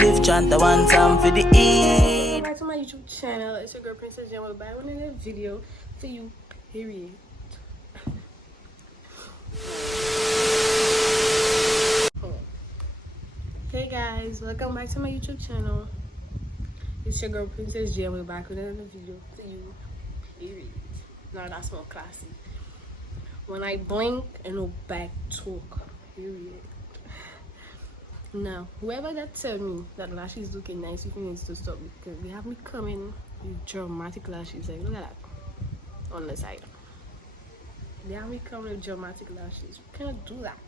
spliff, chant the one time for the E. Welcome back to my YouTube channel. It's your girl Princess Jen with back with another video for you, period. Hey guys, welcome back to my YouTube channel. It's your girl Princess Jen with back with another video for you, period. Now that's more classy. When I blink and no back talk, period. Now, whoever that tell me that lashes looking nice, you needs to stop, because they have me coming with dramatic lashes. Like, look at that on the side. They have me coming with dramatic lashes. You cannot do that.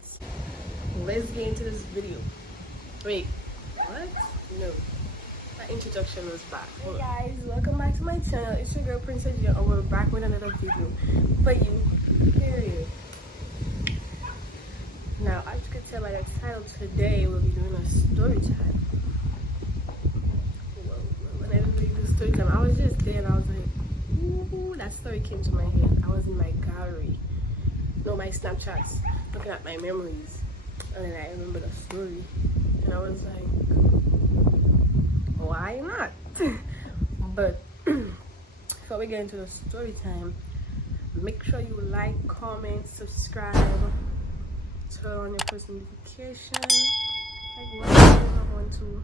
Let's get into this video. Wait, what? No, that introduction was bad. Hey guys, welcome back to my channel. It's your girl Princess Jen, and we're back with another video for you, period. Now, as you can tell by the title, today we'll be doing a story time. When I was doing the story time, I was just there and I was like, ooh, that story came to my head. I was in my gallery, no, my Snapchats, looking at my memories, and then I remember the story, and I was like, why not? But before we get into the story time, make sure you like, comment, subscribe, turn on your post notification, like what want to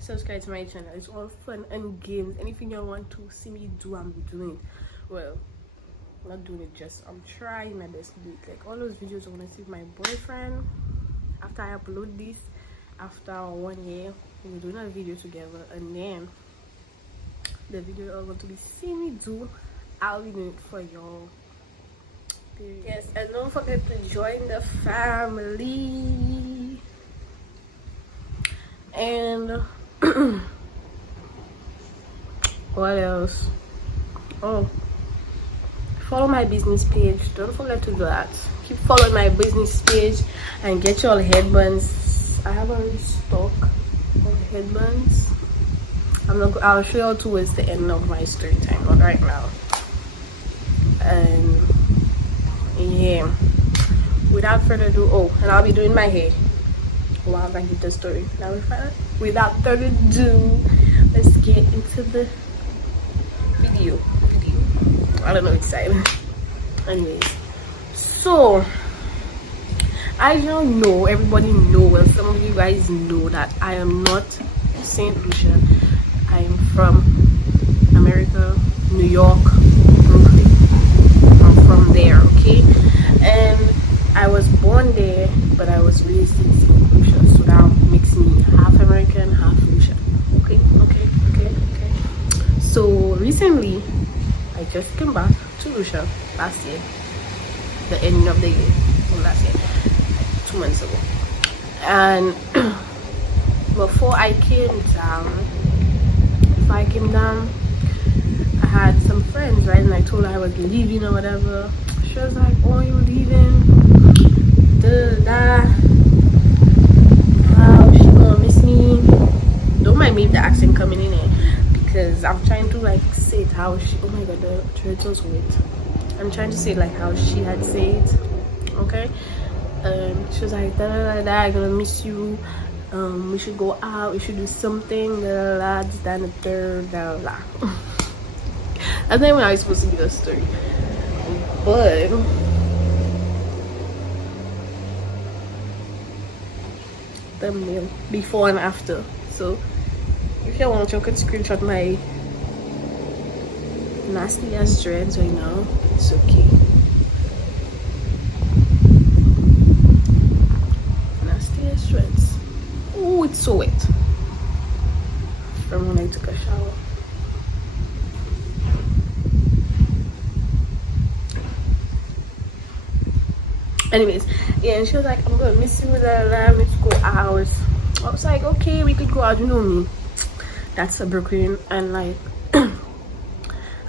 subscribe to my channel. It's all fun and games. Anything you want to see me do, I'm doing. Well, I'm not doing it, just I'm trying my best to do it. Like all those videos I want to see with my boyfriend. After I upload this, after 1 year, we're doing a video together, and then the video you're going to be seeing me do, I'll be doing it for y'all. Yes, and don't forget to join the family. And what else? Oh, follow my business page. Don't forget to do that. Keep following my business page and get your headbands. I have already stock of headbands. I'll show you towards the end of my story time, not right now. And yeah, without further ado, and I'll be doing my hair while I get the story. Now, without further ado, let's get into the video. I don't know which side. Anyways, so I don't know, everybody know, well, some of you guys know that I am not St. Lucia. I am from America, New York, Brooklyn. I'm from there, okay? And I was born there, but I was raised in St. Lucia, so that makes me half American, half Lucia. Okay. So recently, I just came back to Lucia last year, the ending of the year, last year, like 2 months ago. And before I came down, I had some friends, right? And I told her I was leaving or whatever. She was like, oh, you're leaving? How she gonna miss me? Don't mind me if the accent coming in here, because I'm trying to like say it how she, oh my god, the turtles wait. I'm trying to say it like how she had said it, okay? She was like, I'm gonna miss you. We should go out, we should do something, this, that, and the third, And then when I was supposed to be the story, but thumbnail before and after. So if you want, you could screenshot my nasty ass dreads right now. It's okay. Nasty ass dreads. Oh, it's so wet from when I took a shower. Anyways, yeah, and she was like, I'm gonna miss you, let's go out. I was like, okay, we could go out. You know me, that's a Brooklyn, and like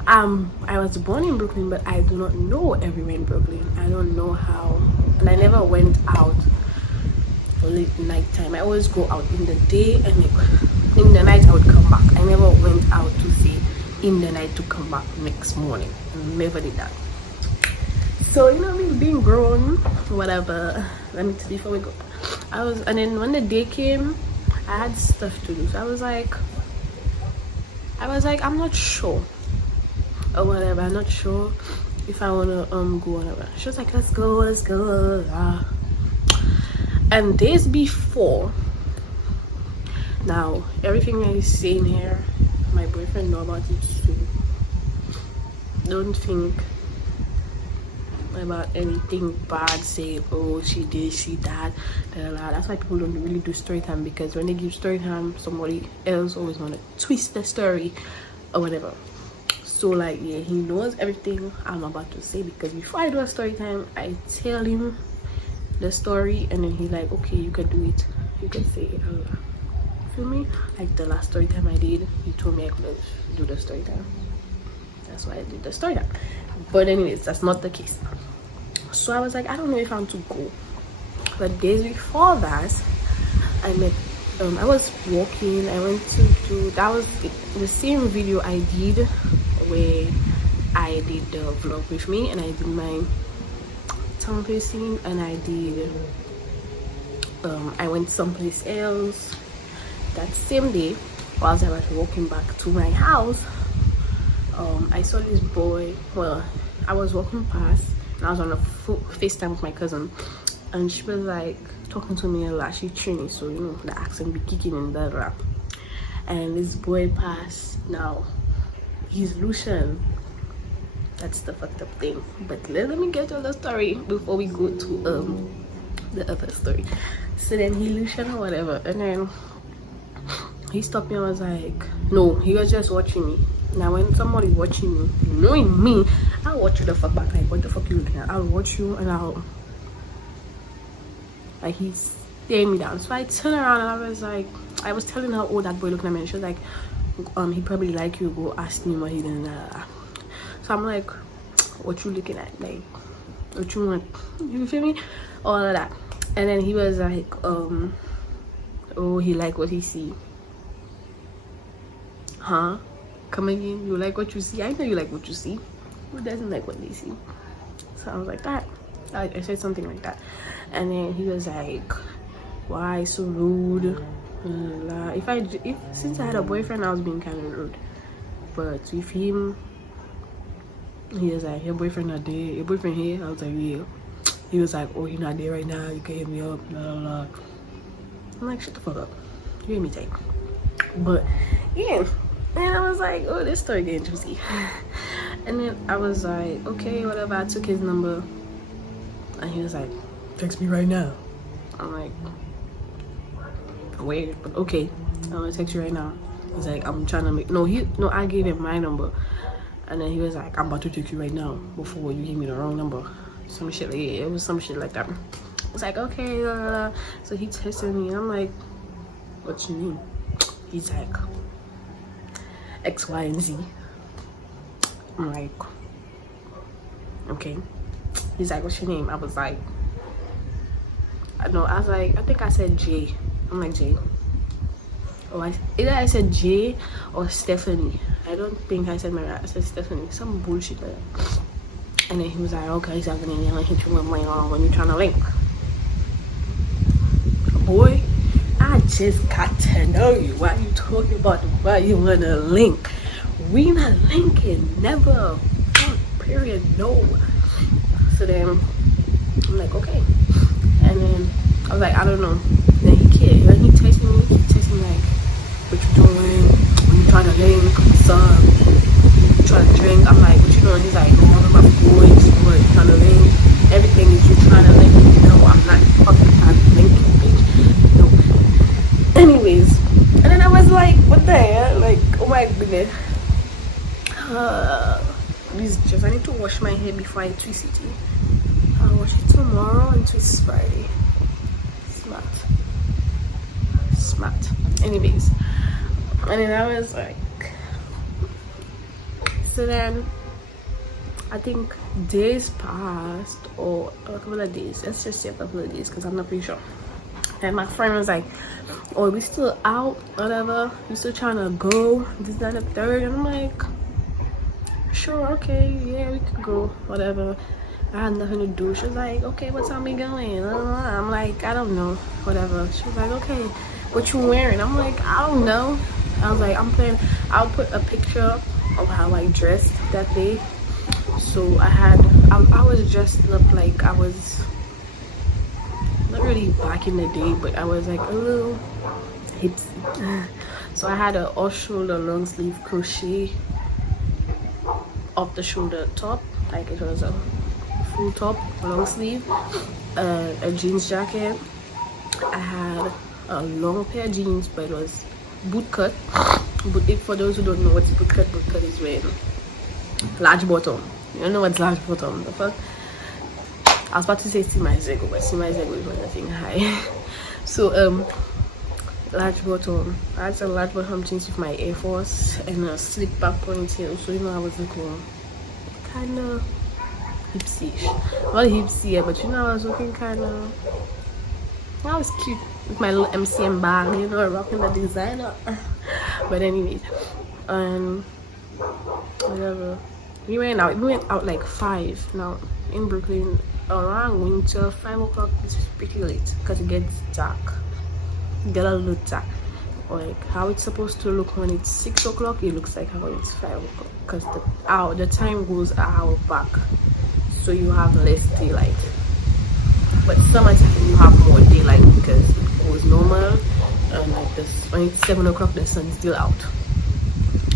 I was born in Brooklyn, but I do not know everywhere in Brooklyn. I don't know how, and I never went out late night time. I always go out in the day, and in the night I would come back. I never went out to see in the night to come back next morning. I never did that. So you know me being grown, whatever. Let me tell you before we go. And then when the day came, I had stuff to do. So I was like, I'm not sure or whatever. I'm not sure if I wanna go whatever. She was like, let's go. And days before, now everything I say in here, my boyfriend know about it too. Don't think about anything bad, say oh she did, she that. That's why people don't really do story time, because when they give story time, somebody else always want to twist the story or whatever. So like, yeah, he knows everything I'm about to say, because before I do a story time, I tell him the story, and then he's like, okay, you can do it, you can say it. Feel me? Like the last story time I did, he told me I couldn't do the story time. That's why I did the story time. But anyways, that's not the case. So I was like, I don't know if I want to go. But days before that, I met I was walking. I went to do, that was the same video I did where I did the vlog with me, and I did my tongue piercing, and I did I went someplace else that same day. Whilst I was walking back to my house, I saw this boy. Well, I was walking past, and I was on a FaceTime with my cousin, and she was like talking to me a lot. She Trini, so you know the accent be kicking in that rap. And this boy passed. Now he's Lucian. That's the fucked up thing. But let me get to the story before we go to the other story. So then he Lucian or whatever, and then he stopped me and was like, no, he was just watching me. Now when somebody's watching me, knowing me, I'll watch you the fuck back. Like, what the fuck you looking at? I'll watch you, and I'll, like, he's staring me down. So I turned around, and I was like, I was telling her, oh, that boy looking at me, and she was like, he probably like you, go ask him what he did. So I'm like, what you looking at? Like, what you want? You feel me? All of that. And then he was like, oh, he like what he see. Huh? Come again? You like what you see? I know you like what you see. Who doesn't like what they see? So I was like that. I said something like that. And then he was like, why so rude? If since I had a boyfriend, I was being kind of rude. But with him, he was like, your boyfriend not there? Your boyfriend here? I was like, yeah. He was like, oh, you're not there right now, you can hit me up, blah blah blah. I'm like, shut the fuck up, you hear me take. But yeah, and I was like, oh, this story getting juicy. And then I was like, okay, whatever. I took his number, and he was like, text me right now. I'm like, weird, but okay, I'm gonna text you right now. He's like, I'm trying to make, no, I gave him my number, and then he was like, I'm about to text you right now before you give me the wrong number. Some shit like, yeah, it was some shit like that. It's like, okay, so he texted me, and I'm like, what you mean? He's like, X, Y, and Z. I'm like, okay. He's like, what's your name? I was like, I was like, I think I said J. I'm like, J. Or either I said J or Stephanie. I don't think I said I said Stephanie. Some bullshit like that. And then he was like, okay, he's having a hit you with my arm when you're trying to link. Boy, I just got to know you. Why you talking about why you want to link? We not linking. Never. Period. No. So then I'm like, okay. And then I was like, I don't know. Then he cared. Then he texted me. He texted me like, what you doing? When you trying to link? What's up? You trying to drink? I'm like, what you doing? He's like, all about boys, what you trying to link? Everything is you trying to link. No, I'm not fucking trying to link you, bitch. No. Anyways, and then I was like, what the hell? Like, oh my goodness. Please, just I need to wash my hair before I twist it. I'll wash it tomorrow and twist Friday. Smart. Anyways, and then I was like, so then I think days passed, or a couple of days. Let's just say a couple of days, because I'm not pretty sure. And my friend was like, oh, we still out, whatever, we still trying to go, this, that, and the third. And I'm like, sure, okay, yeah, we could go, whatever. I had nothing to do. She was like, okay, what time we going? I'm like, I don't know, whatever. She was like, okay, what you wearing? I'm like, I don't know. I was like, I'll put a picture of how I dressed that day. So I was dressed up like I was not really back in the day, but I was like a little hipsy. So I had a off shoulder long sleeve crochet off the shoulder top, like it was a full top long sleeve, a jeans jacket. I had a long pair of jeans, but it was boot cut. But if for those who don't know what's boot cut is when large bottom. You don't know what's large bottom. The fuck? I was about to say see my zego, but see my zego is when nothing high. So large bottom. I had some large bottom jeans with my Air Force and a slick back ponytail. So you know I was looking kind of hipsy-ish. Not hipsy, but you know I was looking kind of. I was cute with my little MCM bag, you know, rocking the designer. But anyways, whatever. We went out like 5 now in Brooklyn around winter. 5 o'clock is pretty late because it gets dark. It gets a little dark. Like how it's supposed to look when it's 6 o'clock, it looks like how it's 5 o'clock because the time goes an hour back, so you have less daylight. But summertime you have more daylight because it goes normal, and like this when it's 7 o'clock the sun is still out.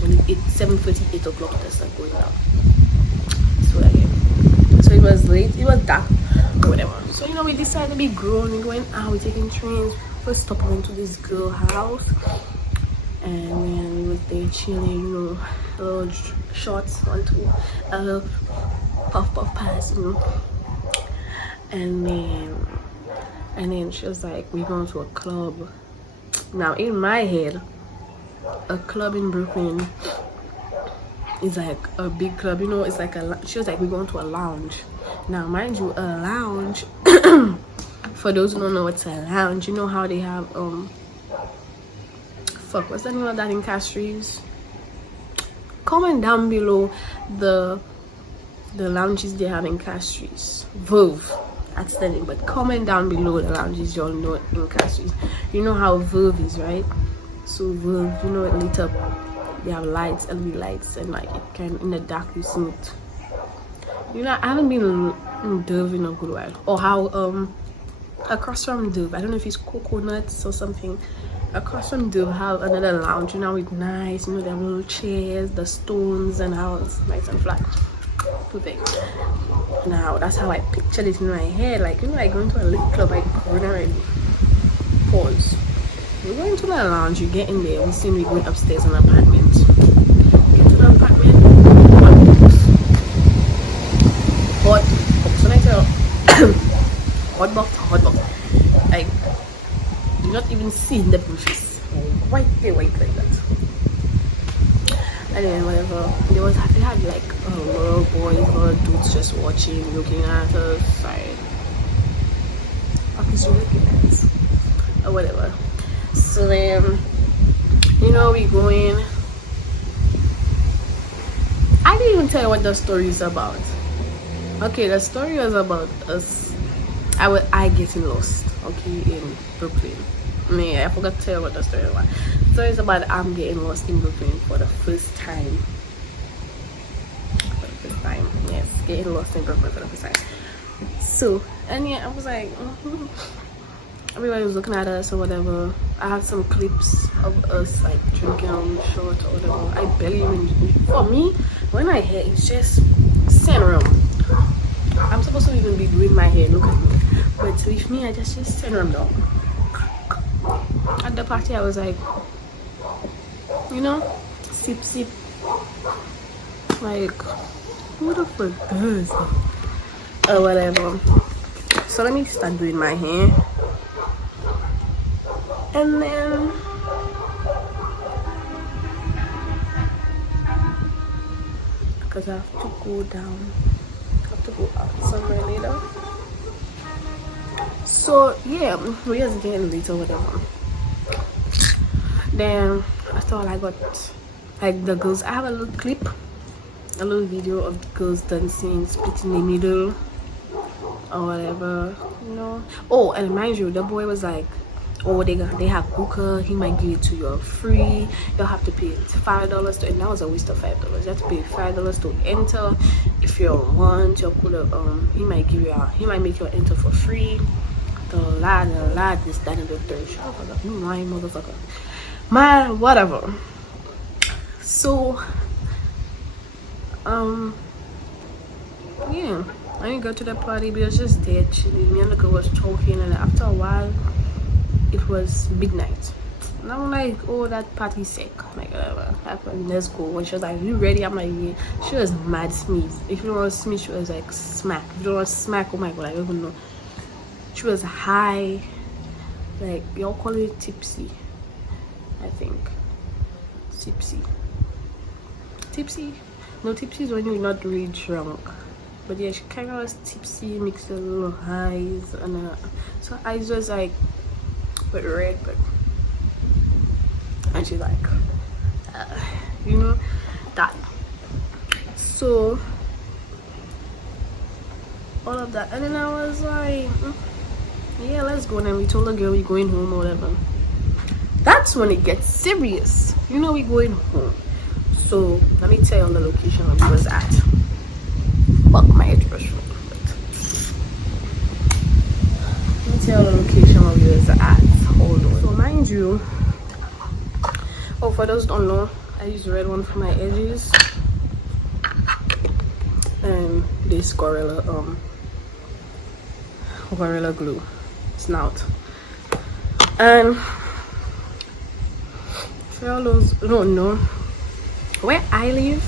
When it's 7:30, 8 o'clock the sun goes out. So again, so it was late, it was dark or whatever. So you know we decided to be grown. We went out, we taking trains. First stop went to this girl house, and then we were there chilling, you know, a little shots onto a little puff pass, you know. And then she was like, we're going to a club. Now in my head, a club in Brooklyn is like a big club, you know. It's like she was like, we're going to a lounge. Now mind you, a lounge for those who don't know what's a lounge, you know how they have what's the name of that in Castries? Comment down below the lounges they have in Castries. Verve, that's the name. But comment down below the lounges y'all know in Castries. You know how Verve is, right? So Verve, you know, it lit up. They have lights, LED lights, and like it can in the dark you see it. You know, I haven't been in Dove in a good while. Or how across from Dove, I don't know if it's Coconuts or something. Across from Dove have another lounge, you know, with nice, you know, they have little chairs, the stones, and how it's nice and flat. Perfect. Now that's how I pictured it in my head, like, you know, like going to a little club, like going already. Pause. We're going to the lounge, you get in there, we see we going upstairs in an apartment. Get to the apartment, hot box. When I tell hot box, like you're not even seeing the bushes. White like that. And then whatever, they had like little boys, little dudes just watching, looking at us, like, fuck is you looking at us? Or whatever. So then, you know, we going. I didn't even tell you what the story is about. Okay, the story was about us. I getting lost, okay, in Brooklyn. I forgot to tell you what the story was. The story is about I'm getting lost in Brooklyn for the first time. Yes, getting lost in Brooklyn for the first time. So, and yeah, I was like, everybody was looking at us or whatever. I had some clips of us like drinking on the short or whatever. I barely even, for me, when I hear it's just syndrome. I'm supposed to even be doing my hair, look at me. But with me, I just syndrome down. At the party, I was like, you know, sip. Like, who the fuck does that? Or whatever. So let me start doing my hair. And then because I have to go down, I have to go out somewhere later. So yeah, we just getting late or whatever. Then after all, I got like the girls. I have a little clip, a little video of the girls dancing, splitting the needle or whatever, you know. Oh, and mind you, the boy was like, or they have Booker. He might give it to you free. You'll have to pay $5 to, and that was a waste of $5. You have to pay $5 to enter. If you're on one, you'll put he might give you he might make you enter for free. The lad is that and the third. Shut up, you lying motherfucker. Man, whatever. So yeah, I didn't go to the party, but it was just there chilling. Me and the girl was talking, and after a while it was midnight, and I'm like, oh, that party's sick. I'm like, whatever happened, let's go. When she was like, you ready? I'm like, yeah. She was mad sneeze. If you don't want to sneeze, she was like smack. If you don't want to smack, oh my god, I don't even know. She was high, like y'all call it tipsy, I think. Tipsy. No, tipsy is when you're not really drunk. But yeah, she kind of was tipsy, mixed with a little highs, and so eyes was like but red, but and she's like you know that. So all of that, and then I was like, yeah, let's go. And then we told the girl we're going home or whatever. That's when it gets serious, you know. We going home. So let me tell you the location where we was at. Fuck my address. Let me tell you the location where we was at. Hold on. So mind you, oh, for those who don't know, I use the red one for my edges, and this Gorilla Glue snout. And for all those who don't know, where I live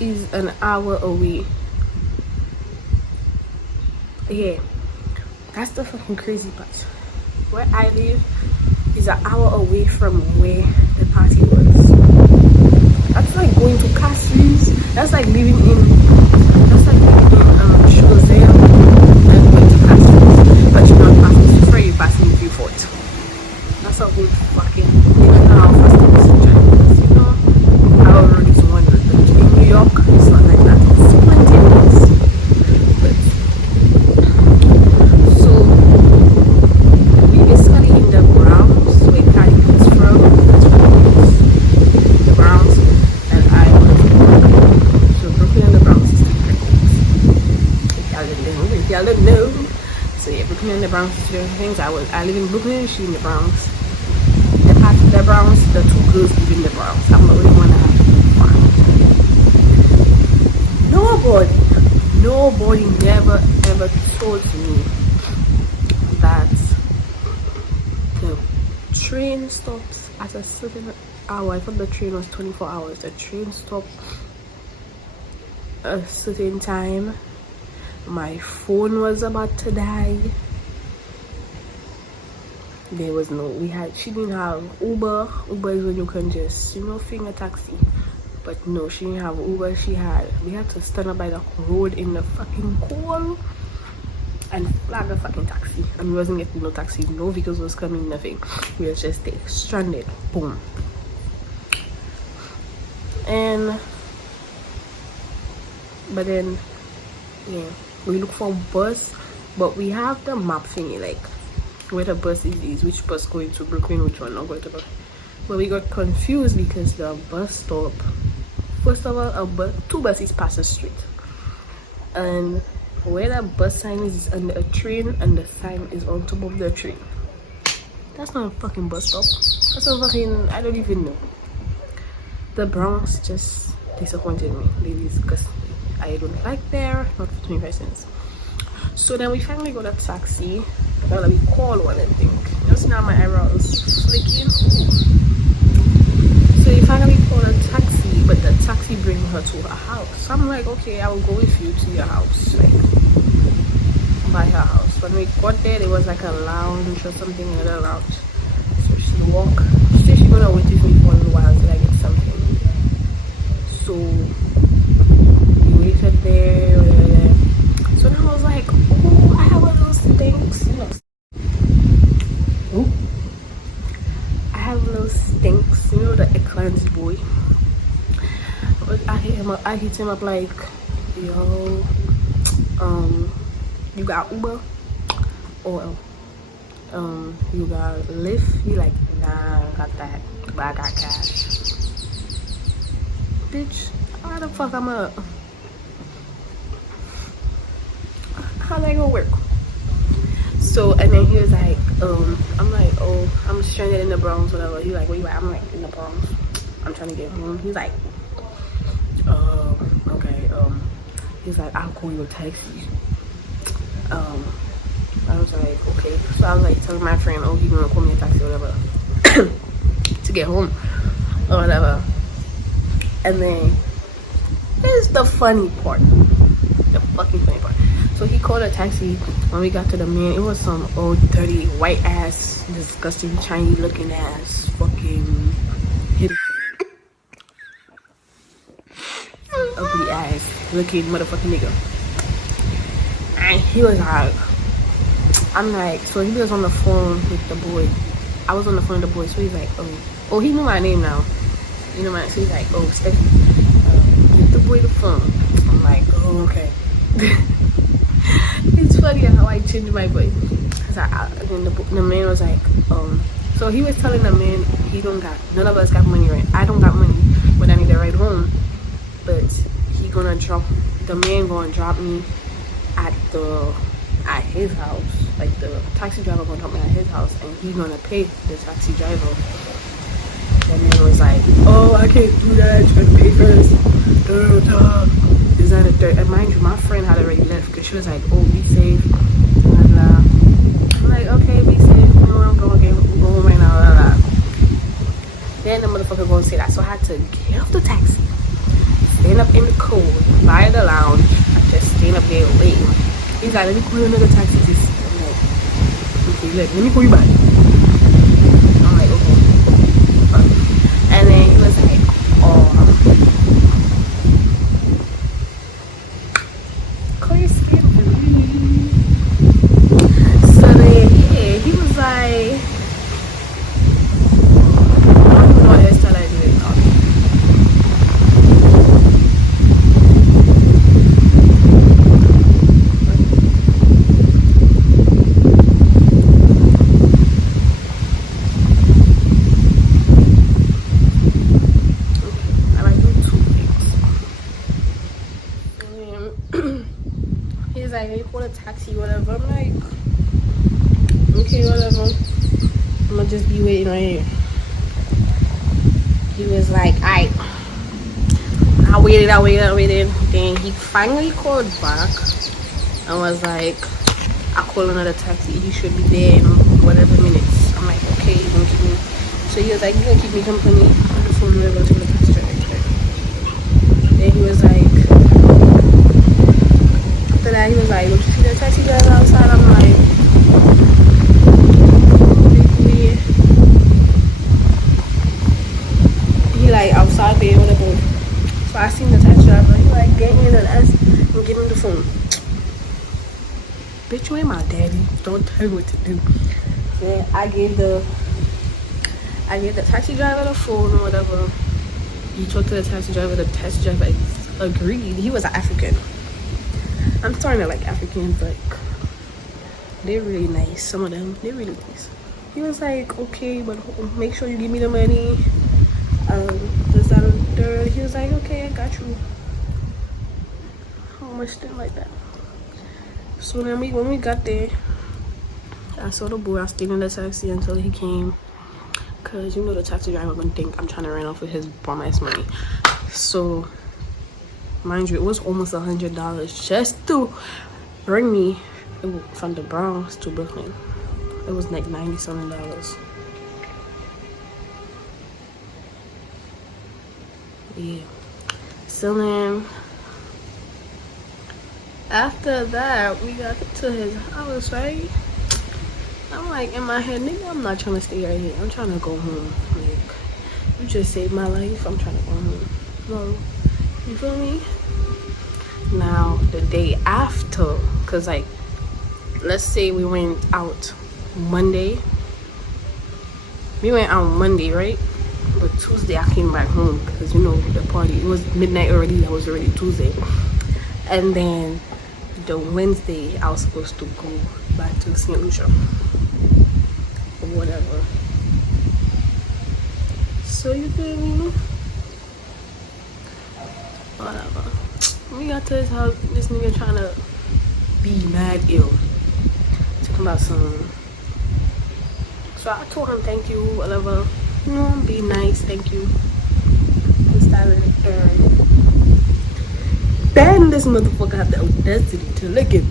is an hour away. Yeah, that's the fucking crazy part. Where I live is an hour away from where the party was. That's like going to Cassie's. That's like living in Sugarsdale and going to Cassie's, but you're not passing before you passing the Viewport. That's how good fucking even how fast it is to drive. You know, our road is 100, but in New York it's not like that. It's 20 minutes. But so we basically in the Bronx, where Kylie is from. That's where it is. The Bronx, and I was. So Brooklyn and the Bronx is different. If y'all don't know. So yeah, Brooklyn and the Bronx is different things. I live in Brooklyn, she in the Bronx. The Bronx, the two girls live in the Bronx. I'm the only one that has fun. Nobody never ever told me that the train stops at a certain hour. I thought the train was 24 hours. The train stopped a certain time. My phone was about to die. There was no, she didn't have Uber. Uber is when you can just, you know, finger taxi. But no, she didn't have Uber. We had to stand up by the road in the fucking cold and flag a fucking taxi. And we wasn't getting no taxi. No vehicles was coming, nothing. We were just there, stranded. Boom. But then, yeah, we look for a bus, but we have the map thingy, like where the bus is which bus going to Brooklyn, which one not going to Brooklyn. But we got confused because the bus stop, first of all, two buses pass the street, and where the bus sign is under a train, and the sign is on top of the train. That's not a fucking bus stop. That's a fucking, I don't even know. The Bronx just disappointed me, ladies, because I don't like there, not for 25 cents. So then we finally got a taxi. Well, we call one, I think. Just now my eyebrows flicking. So we finally called a taxi, but the taxi bring her to her house. So I'm like, okay, I will go with you to your house, like by her house. When we got there was like a lounge or something in the lounge. So she walked. She said she's gonna wait with me for a little while until I get something. So we waited there. So then I was like, oh, I have one of those stinks. Oh, I have those stinks. You know the Eklund's boy. But I hit him up like, yo, you got Uber? Or You got Lyft? He like, nah, I don't got that, but I got cash. Bitch, how the fuck I'm up? How that gonna work? So, and then he was like, I'm like, oh, I'm stranded in the Bronx, whatever. He like, where you at? I'm like, in the Bronx. I'm trying to get home. He's like, okay, he's like, I'll call you a taxi. I was like, okay. So I was like telling my friend, oh, he's gonna call me a taxi or whatever to get home or whatever. And then here's the funny part, the fucking funny part. So he called a taxi. When we got to the man, it was some old, dirty, white ass, disgusting, Chinese looking ass, fucking ugly ass looking motherfucking nigga. And he was like, I'm like, so he was on the phone with the boy. I was on the phone with the boy, so he's like, oh, he knew my name now. You know my, so he's like, oh, Stephanie, give the boy the phone. I'm like, oh, okay. It's funny how I changed my voice. And the man was like, so he was telling the man he don't got, none of us got money, right? I don't got money, but I need to ride home. But he gonna drop, the man gonna drop me at his house. Like the taxi driver gonna drop me at his house, and he gonna pay the taxi driver. The man was like, oh, I can't do that, you gotta pay first. Is that a third? And mind you, my friend had already left because she was like, oh, be safe. Blah, blah. I'm like, okay, be safe. You know where I'm going, okay, we're going right now. Blah, blah. Then the motherfucker gonna say that. So I had to get off the taxi, stand up in the cold, by the lounge, just stand up there waiting. He's like, let me call you another taxi. I'm like, okay, let me call you back. I'm like, okay. And then he was like, oh, call your skin for me. So then, yeah, he was like, I don't know what hairstyle I do it now. He's like, hey, call a taxi, whatever. I'm like, okay, whatever. I'm gonna just be waiting right here. He was like, I waited. Then he finally called back and was like, I'll call another taxi. He should be there in whatever minutes. I'm like, okay, you're gonna keep me. So he was like, you're gonna keep me company on the phone, whatever, to the taxi driver. Then he was like, after that, he was like, don't you see the taxi driver outside? I'm like, yeah. He like outside there, whatever. So I seen the taxi driver. He like, get in and ask and give him the phone. Bitch, you ain't my daddy. Don't tell me what to do. Then I gave the taxi driver the phone or whatever. He talked to the taxi driver. The taxi driver agreed. He was an African. I'm starting to like Africans, but they're really nice. Some of them, they're really nice. He was like, okay, but make sure you give me the money. This, that, and third. He was like, okay, I got you. How much thing like that? So then when we got there, I saw the boy. I stayed in the taxi until he came, cause you know the taxi driver gonna think I'm trying to run off with his bum ass money. So mind you, it was almost $100 just to bring me from the Bronx to Brooklyn. It was like $90-something. Yeah. So then after that, we got to his house, right? I'm like, in my head, nigga, I'm not trying to stay right here. I'm trying to go home. Like, you just saved my life. I'm trying to go home. No, you feel me? Now, the day after, because, like, let's say we went out Monday. We went out Monday, right? But Tuesday, I came back home because, you know, the party, it was midnight already. That was already Tuesday. And then, the Wednesday, I was supposed to go back to St. Lucia. whatever. So you feel me? Whatever. We got to his house. This nigga trying to be mad ill. Talking about some. So I told him thank you, whatever. You know, be nice, thank you. This time then this motherfucker had the audacity to lick him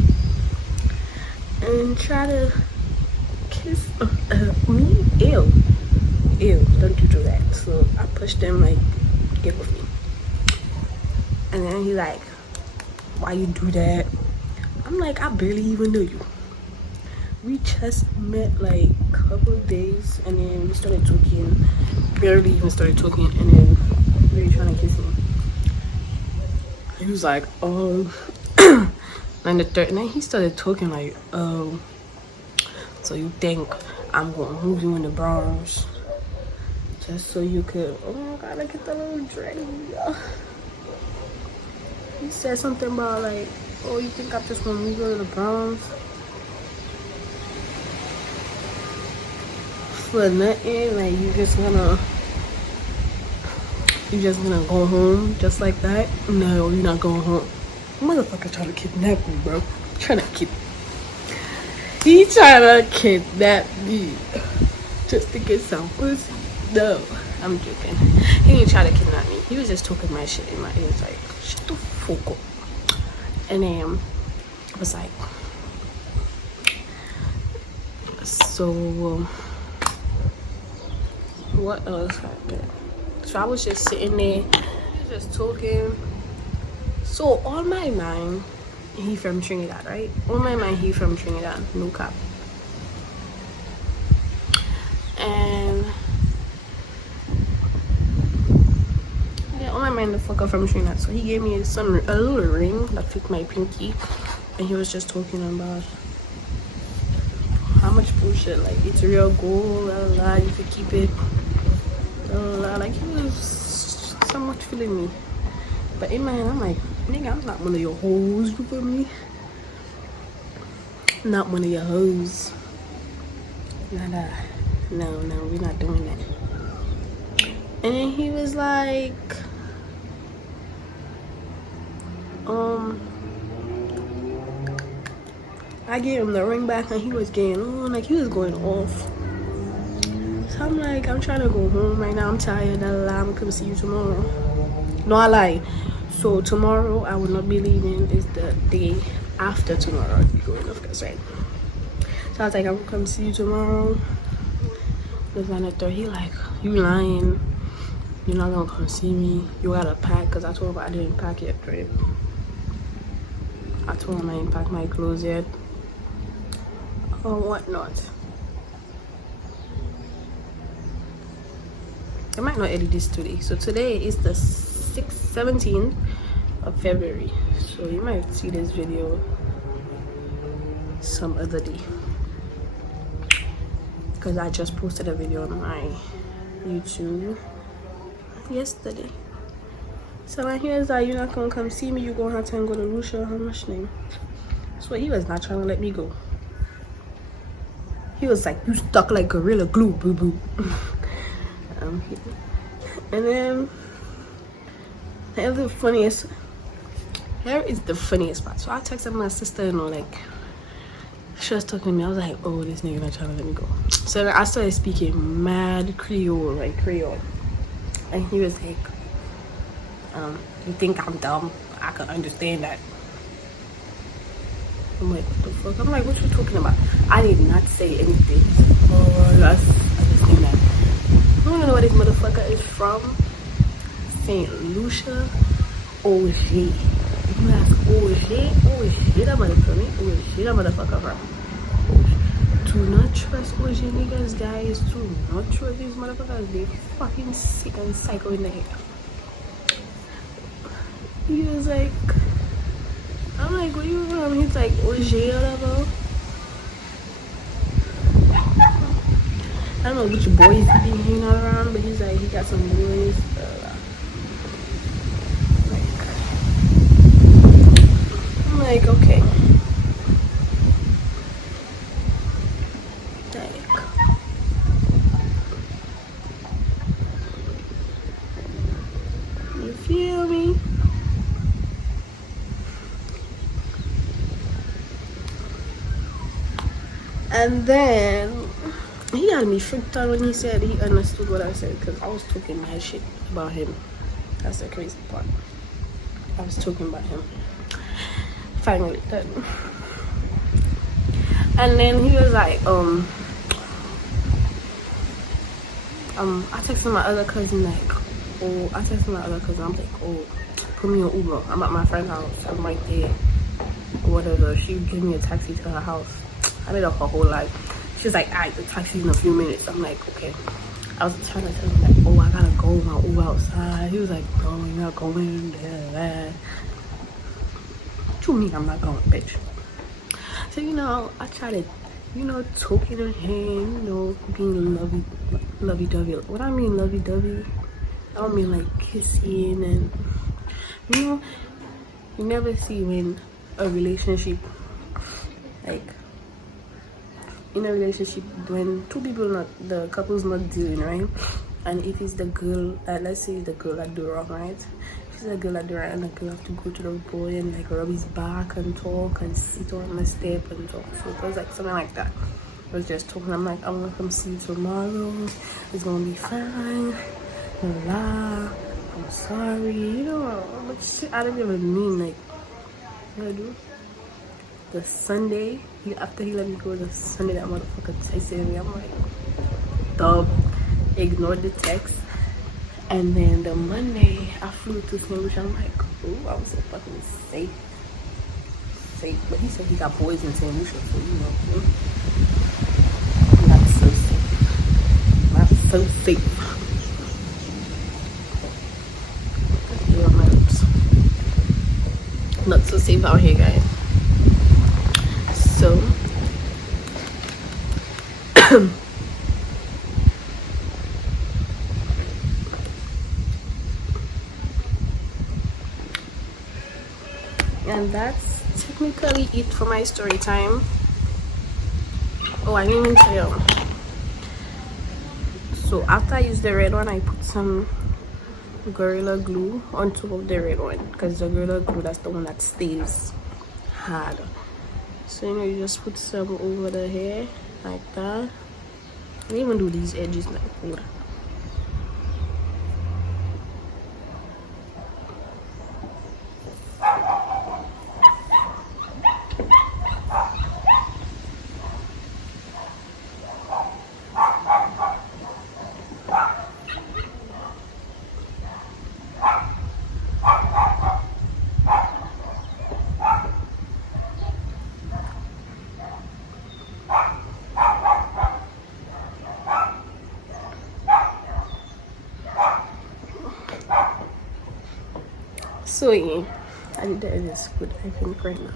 and try to kiss me. Ew, don't you do that. So I pushed him like, get with me. And then he like, why you do that? I'm like, I barely even know you. We just met like a couple of days, and then we started talking. Barely even started talking, and then they were trying to kiss me. He was like, oh. And the third night he started talking like, oh, so you think I'm gonna move you in the Bronx just so you could, oh my god, look at the little dragon. He said something about like, oh, you think I just want to move you to the Bronx for nothing? Like you just gonna go home just like that? No, you're not going home. Motherfucker trying to kidnap me, bro. He trying to kidnap me just to get some pussy. No, I'm joking. He didn't try to kidnap me. He was just talking my shit in my ear. It's like, shut the fuck up. And then I was like, so what else happened? So I was just sitting there, just talking. So on my mind, he from Trinidad, right? On my mind, he from Trinidad, no cap. And yeah, on my mind, the fucker from Trinidad. So he gave me a little ring that fit my pinky, and he was just talking about how much bullshit, like it's real gold, la la la, you could keep it, la la la. Like he was somewhat feeling me, but in my head, I'm like, nigga, I'm not one of your hoes, you feel me? Not one of your hoes. Nah. No, we're not doing that. And then he was like, I gave him the ring back and he was getting on, like he was going off. So I'm like, I'm trying to go home right now, I'm tired, I'm gonna come see you tomorrow. No, I lie. So tomorrow I will not be leaving. It's the day after tomorrow I'll be going off, right? So I was like, I'm gonna come see you tomorrow. This and the third, he like, you lying, you're not gonna come see me, you gotta pack, because I told him I didn't pack yet, right? I told him I didn't pack my clothes yet or whatnot. I might not edit this today. So today is the 17th of February, so you might see this video some other day, because I just posted a video on my YouTube yesterday. So my here's like, you're not gonna come see me, you're gonna have to go to Lucia, how much name? So he was not trying to let me go. He was like, you stuck like Gorilla Glue, boo boo. And then here is the funniest part. So I texted my sister, you know, like she was talking to me. I was like, oh, this nigga not trying to let me go. So then I started speaking mad Creole, like Creole, and he was like, you think I'm dumb? I can understand that. I'm like, what the fuck? I'm like, what you talking about? I did not say anything. Oh, I understand that. I don't know where this motherfucker is from. St. Lucia, OG. You ask OG, that motherfucker from. Do not trust OG niggas, guys. Do not trust these motherfuckers. They fucking sick and psycho in the head. He was like, I'm like, where you from? He's like, OG or whatever. I don't know which boys he be hanging out around, but he's like, he got some boys. I'm like, okay. Like, And then he had me freaked out when he said he understood what I said, because I was talking my shit about him. That's the crazy part. I was talking about him. Finally done. And then he was like, I texted my other cousin like, I'm like, oh, put me on Uber. I'm at my friend's house. I'm right there. Or whatever. She gave me a taxi to her house. I made up her whole life. She's like, alright, the taxi in a few minutes. I'm like, okay. I was trying to tell him like, oh, I gotta go, my Uber outside. He was like, no, you're not going. What you mean I'm not going, bitch? So, I tried to, talking to him, being lovey-dovey. What I mean lovey-dovey, I don't mean like kissing and, you never see when a relationship, like, in a relationship, when two people, the couple's not dealing, right? And if it's the girl, let's say the girl that do wrong, right? If it's the girl that do right, and the girl have to go to the boy and like rub his back and talk and sit on the step and talk. So it was like something like that. I was just talking. I'm like, I'm gonna come see you tomorrow. It's gonna be fine. La, I'm sorry. But shit, I don't even mean like, what I do. The Sunday, after he let me go, the Sunday that motherfucker texted me. I'm like, dub, ignored the text. And then the Monday, I flew to St. Lucia. I'm like, ooh, I was so fucking safe. But he said he got boys in St. Lucia, so not so safe. Not so safe. Not so safe out here, guys. So and that's technically it for my story time. Oh, I didn't even tell you. So after I used the red one, I put some Gorilla Glue on top of the red one, because the Gorilla Glue, that's the one that stays hard. So you just put some over the hair like that. I didn't even do these edges like water. So yeah, I did that is good, I think, right now.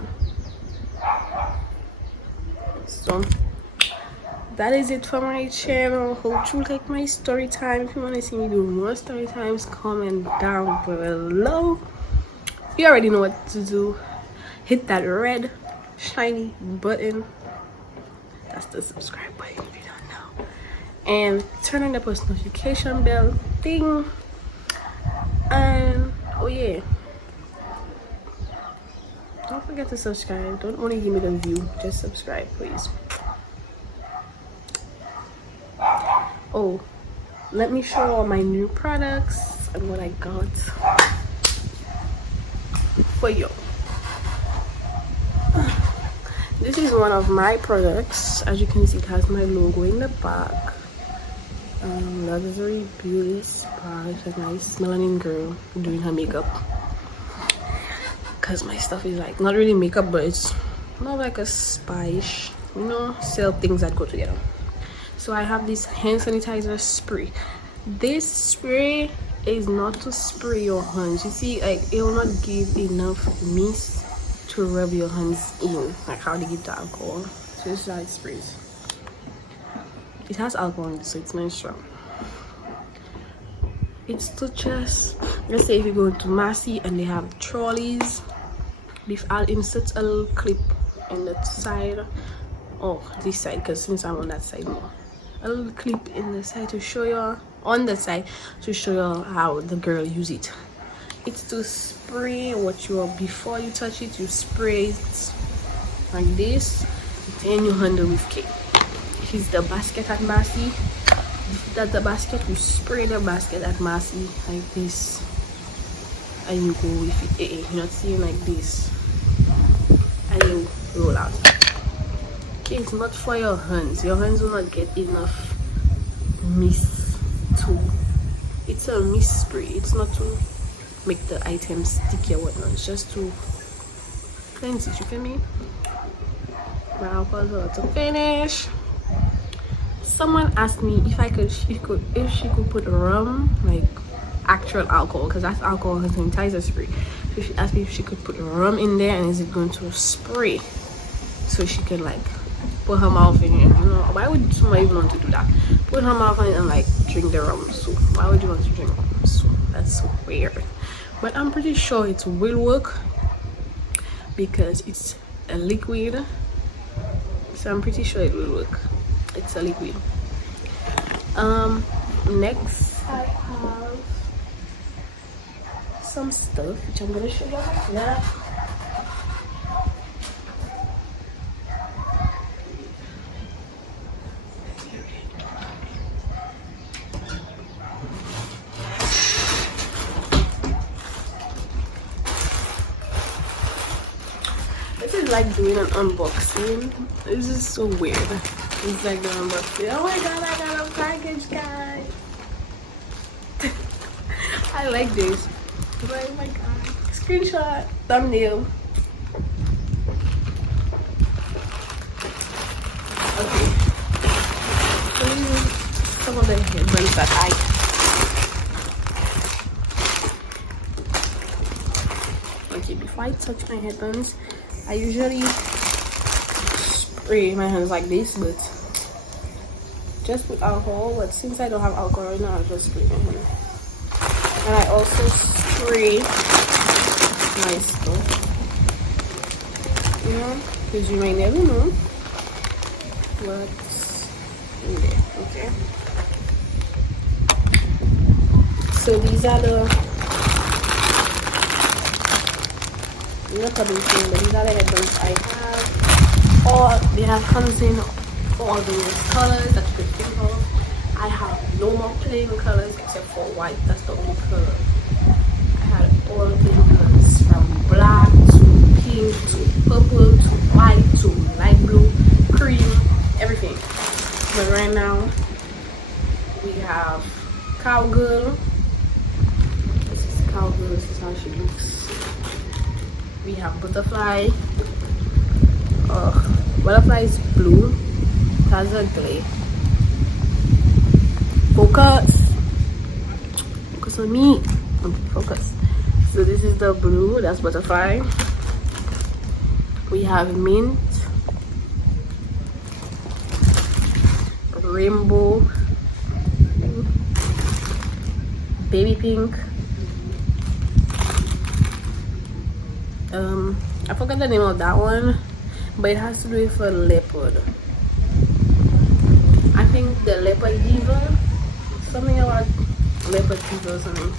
So that is it for my channel. Hope you like my story time. If you want to see me do more story times, comment down below. You already know what to do. Hit that red shiny button. That's the subscribe button if you don't know. And turn on the post notification bell thing. And oh yeah, don't forget to subscribe. Don't only give me the view, just subscribe, please. Oh, let me show all my new products and what I got for you. This is one of my products. As you can see, it has my logo in the back. Luxury Beauty Spa. It's a nice melanin girl doing her makeup. Because my stuff is like not really makeup, but it's more like a spa-ish, sell things that go together. So I have this hand sanitizer spray. This spray is not to spray your hands. You see, like, it will not give enough mist to rub your hands in, like how they give the alcohol. So this is how it sprays. It has alcohol in it, so it's not strong. It's to just, let's say if you go to Massy and they have trolleys, I'll insert a little clip in the side, this side, because since I'm on that side more, a little clip in the side to show you, on the side to show you how the girl use it. It's to spray before you touch it, you spray it like this, then you handle with cake. This is the basket at Massy. That's the basket. You spray the basket at Massy like this, and you go with it. You're not seeing like this, and you roll out. Okay, it's not for your hands. Your hands will not get enough mist to. It's a mist spray. It's not to make the item sticky or whatnot. It's just to cleanse it. You feel me? My alcohol is about to finish. Someone asked me if she could put rum, like actual alcohol, because that's alcohol has sanitizer spray. So she asked me if she could put rum in there, and is it going to spray, so she can like put her mouth in it. You know, why would somebody even want to do that? Put her mouth in it and like drink the rum. So why would you want to drink rum? So that's so weird. But I'm pretty sure it will work because it's a liquid. So I'm pretty sure it will work. It's a liquid. Next I have some stuff which I'm gonna show you now. This is like doing an unboxing. This is so weird. It's like the unboxing. Oh my god, I got a package, guys. I like this. Oh my god. Screenshot. Thumbnail. Okay. So this is some of the headbands that okay, before I touch my headbands, I usually spray my hands like this, but just with alcohol. But since I don't have alcohol right now, I'll just spray my hands. And I also spray my stuff, you know, because you might never know what's in there. Okay, so these are the not publishing, but these are the headbands I have. Or they have comes in all those colors that you could think of. I have no more plain colors except for white. That's the only color. I had all the plain colors, from black to pink to purple to white to light blue, cream, everything. But right now we have Cowgirl. This is Cowgirl. This is how she looks. We have Butterfly. Butterfly is blue. That's ugly. Focus. Focus on me. Okay, focus. So this is the blue. That's Butterfly. We have Mint. Rainbow. Baby Pink. I forgot the name of that one, but it has to do with a leopard. I think the leopard diva, something about leopard diva or something.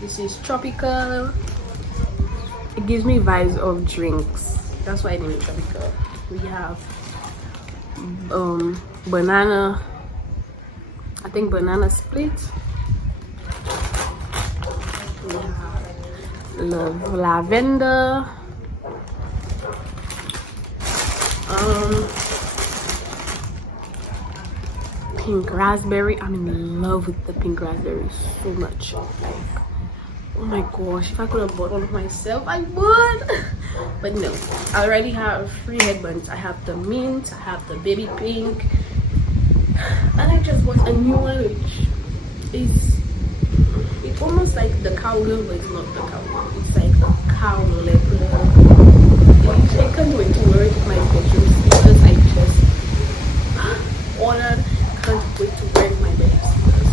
This is tropical. It gives me vibes of drinks. That's why I name it tropical. We have banana. I think banana split. We have lavender. Pink raspberry. I'm in love with the pink raspberry so much. Like, oh my gosh, if I could have bought one of myself, I would. But no, I already have 3 headbands. I have the mint, I have the baby pink, and I just bought a new one, which is it's almost like the cowgirl, but it's not the cowgirl. It's like a cow leopard. I can't wait to wear it in my bedroom because I just ordered. Can't wait to wear my bedroom sneakers.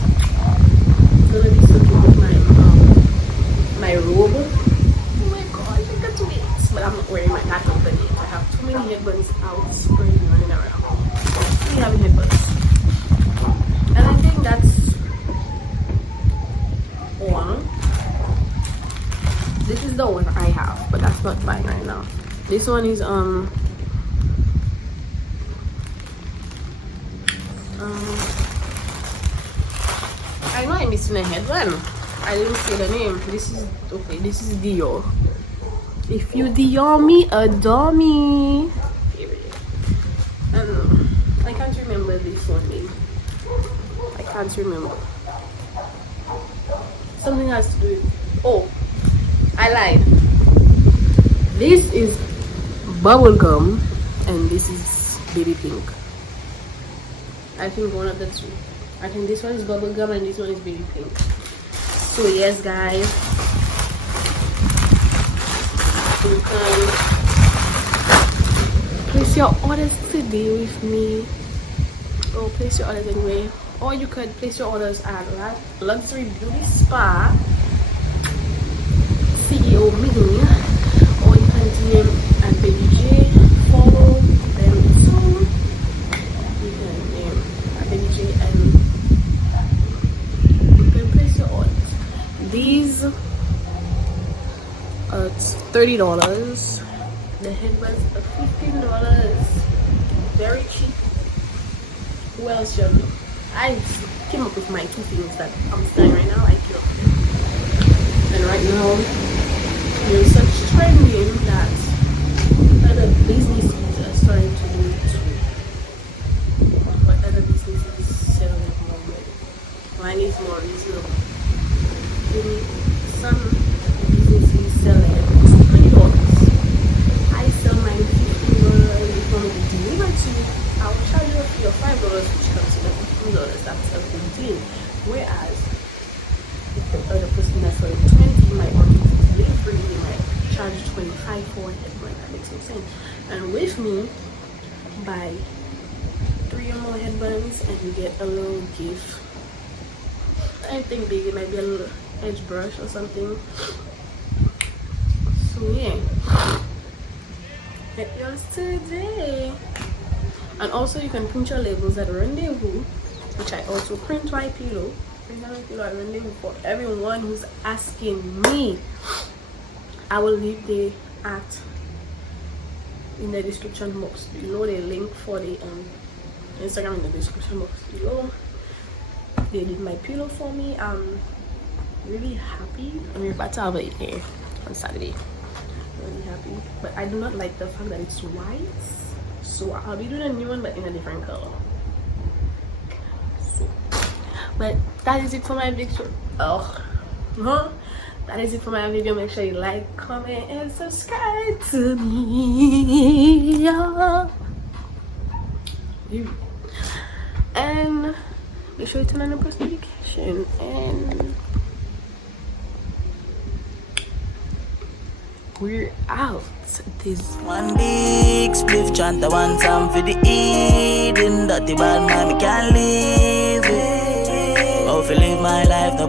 It's gonna be so cute with my robe. Oh my gosh, I can't wait. But I'm not wearing my hat underneath. I have too many headbands out spraying running around. We have headbands, and I think that's one. This is the one I have, but that's not mine right now. This one is I know I'm missing a headband. I didn't say the name. This is okay. This is Dior. If you Dior me, adore me. Period. I can't remember this one name. I can't remember. Something has to do with. Oh, I lied. This is bubblegum and this is baby pink. I think one of the two. I think this one is bubblegum and this one is baby pink. So yes guys, you can place your orders today with me, or place your orders anyway, or you could place your orders at Luxury Beauty Spa CEO Mini, or you can DM at Baby J. Follow them too. You can DM at Baby J and you can place your orders. These are $30. The headbands are $15. Very cheap. Who else should know? I came up with my two things that I'm selling right now. I came up with it. And right now, there's such trending that other businesses are starting to do it too. But other businesses sell it more money. Mine is more reasonable. Some businesses sell it $20. I sell mine $15. If you want to deliver to me, I will charge you a fee of $5, which comes to the $15. That's a good deal. Whereas if the other person that's selling $20 might want to delivery, they might charge $25 for it. That makes no sense. And with me, buy 3 or more headbands and you get a little gift. I think big, it might be a little edge brush or something. So yeah, get yours today. And also you can print your labels at Rendezvous, which I also print my pillow. Print my pillow at Rendezvous for everyone who's asking me. I will leave the in the description box below, the link for the Instagram in the description box below. They did my pillow for me. I'm really happy. I'm about to have it here on Saturday. Really happy, but I do not like the fact that it's white, so I'll be doing a new one but in a different color. So, but that is it for my video. That is it for my video. Make sure you like, comment, and subscribe to me. And make sure you turn on the post notification. And we're out. This One big spliff chant, I want some for the eating. Dirty bad man, me can't leave it. Oh, if you live my life, the